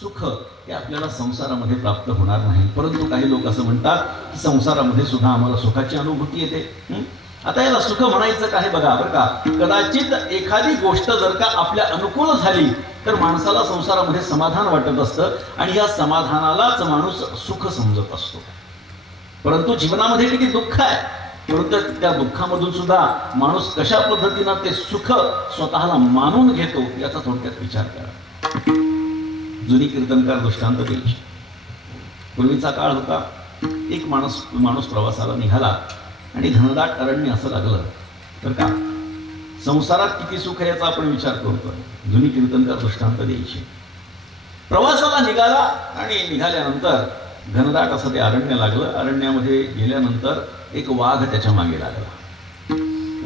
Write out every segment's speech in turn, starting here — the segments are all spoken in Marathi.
सुख हे आपल्याला संसारामध्ये प्राप्त होणार नाही. परंतु काही लोक असं म्हणतात की संसारामध्ये सुद्धा आम्हाला सुखाची अनुभूती येते. आता याला सुख म्हणायचं काय बघा बरं का, कदाचित एखादी गोष्ट जर का आपल्या अनुकूल झाली तर माणसाला संसारामध्ये समाधान वाटत असतं आणि या समाधानालाच माणूस सुख समजत असतो. परंतु जीवनामध्ये किती दुःख आहे, परंतु त्या दुःखामधून सुद्धा माणूस कशा पद्धतीनं ते सुख स्वतःला मानून घेतो याचा थोडक्यात विचार करा. जुनी कीर्तनकार दृष्टांत द्यायची. पूर्वीचा काळ होता, एक माणूस प्रवासाला निघाला आणि घनदाट अरण्य असं लागलं. तर का संसारात किती सुख आहे याचा आपण विचार करतो. जुनी कीर्तनकार दृष्टांत द्यायची. प्रवासाला निघाला आणि निघाल्यानंतर घनदाट असं ते अरण्य लागलं. अरण्यामध्ये गेल्यानंतर एक वाघ त्याच्या मागे लागला.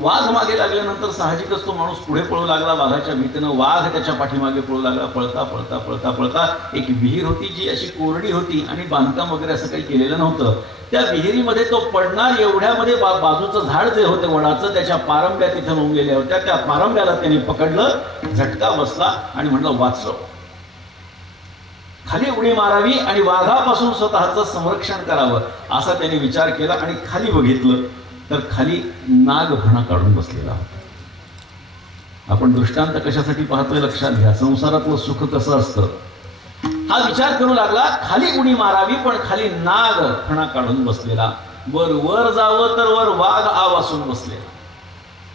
वाघ मागे लागल्यानंतर साहजिकच तो माणूस पुढे पळू लागला वाघाच्या भीतीनं. वाघ त्याच्या पाठीमागे पळू लागला. पळता पळता पळता पळता एक विहीर होती जी अशी कोरडी होती आणि बांधकाम वगैरे असं काही केलेलं नव्हतं. त्या विहिरीमध्ये तो पडणार एवढ्यामध्ये बाजूचं झाड जे होतं वडाचं, त्याच्या पारंब्या तिथं नोंदलेल्या होत्या. त्या पारंब्याला त्याने पकडलं, झटका बसला आणि म्हटलं वाचलो. खाली उडी मारावी आणि वाघापासून स्वतःचं संरक्षण करावं असा त्याने विचार केला आणि खाली बघितलं तर खाली नाग फणा काढून बसलेला होता. आपण दृष्टांत कशासाठी पाहतोय लक्षात घ्या. संसारातलं सुख कसं असतं हा विचार करू लागला. खाली उडी मारावी पण खाली नाग फणा काढून बसलेला. वर जावं तर वर वाघ आवासून बसलेला.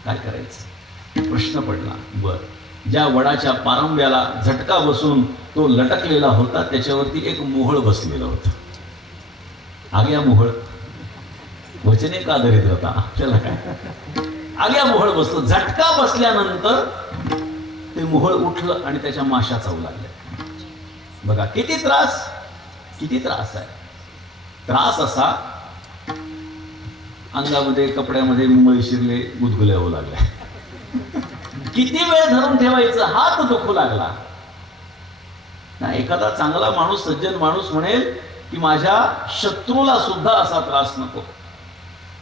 काय करायचं प्रश्न पडला. ज्या वडाच्या पारंब्याला झटका बसून तो लटकलेला होता त्याच्यावरती एक मोहळ बसलेलं होतं. आग्या मोहळ वचने का आधारित होता आपल्याला काय. आग्या मोहळ बसलं. झटका बसल्यानंतर ते मोहळ उठलं आणि त्याच्या माशा चावू लागल्या. बघा किती त्रास आहे. त्रास असा अंगामध्ये कपड्यामध्ये मुंबई शिरले, गुदगुल्या होऊ लागल्या. किती वेळ धरून ठेवायचं, हात दुखू लागला. ना एखादा चांगला माणूस सज्जन माणूस म्हणेल की माझ्या शत्रूला सुद्धा असा त्रास नको.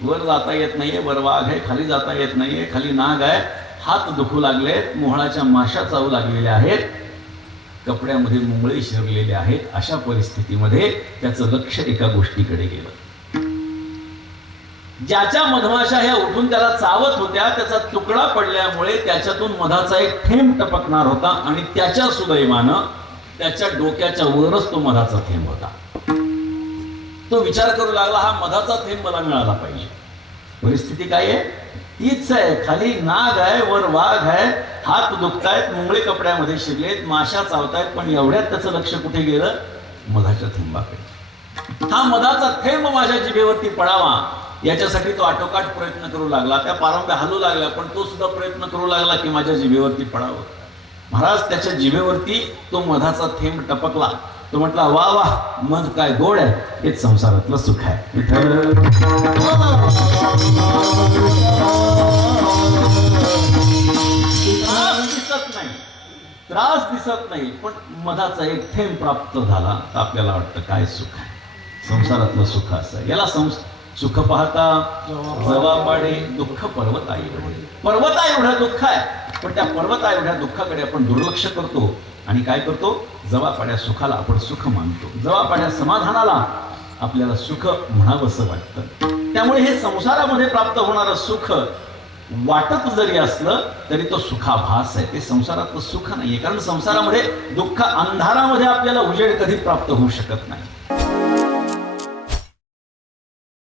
वर जाता येत नाहीये, वर वाघ आहे, खाली जाता येत नाहीये, खाली नाग आहे, हात दुखू लागलेत, मोहळाच्या माशा चावू लागलेल्या आहेत, कपड्यामध्ये मुंगळे शिरलेले आहेत. अशा परिस्थितीमध्ये त्याचं लक्ष एका गोष्टीकडे गेलं. ज्याच्या मधमाशा ह्या उठून त्याला चावत होत्या त्याचा तुकडा पडल्यामुळे त्याच्यातून मधाचा एक थेंब टपकणार होता आणि त्याच्या सुदैवानं त्याच्या डोक्याच्या वरच तो मधाचा थेंब होता. तो विचार करू लागला हा मधाचा थेंब मला मिळाला पाहिजे. परिस्थिती काय आहे तीच आहे. खाली नाग आहे, वर वाघ आहे, हात दुखतायत, मुंगळे कपड्यामध्ये शिरलेत, माशा चावतायत, पण एवढ्यात त्याचं लक्ष कुठे गेलं मधाच्या थेंबाकडे. हा मधाचा थेंब माझ्या जिभेवरती पडावा याच्यासाठी तो आटोकाट प्रयत्न करू लागला. त्या पारंब्या हलू लागल्या पण तो सुद्धा प्रयत्न करू लागला की माझ्या जिभेवरती पडावं. महाराज त्याच्या जिभेवरती तो मधाचा थेंब टपकला. तो म्हटला वा वा मध काय गोड आहे, हेच संसारातलं सुख आहे. त्रास दिसत नाही पण मधाचा एक थेंब प्राप्त झाला तर आपल्याला वाटतं काय सुख आहे. संसारातलं सुख असं याला सुख पाहता जवाबाडे दुःख पर्वता एवढे. पर्वता एवढं दुःख आहे पण त्या पर्वता एवढ्या दुःखाकडे आपण दुर्लक्ष करतो आणि काय करतो जवापाड्या सुखाला आपण सुख मानतो. जवापाड्या समाधानाला आपल्याला सुख म्हणावंसं वाटतं. त्यामुळे हे संसारामध्ये प्राप्त होणारं सुख वाटत जरी असलं तरी तो सुखाभास आहे. ते संसारातलं सुख नाहीये. कारण संसारामध्ये दुःख अंधारामध्ये आपल्याला उजेड कधी प्राप्त होऊ शकत नाही.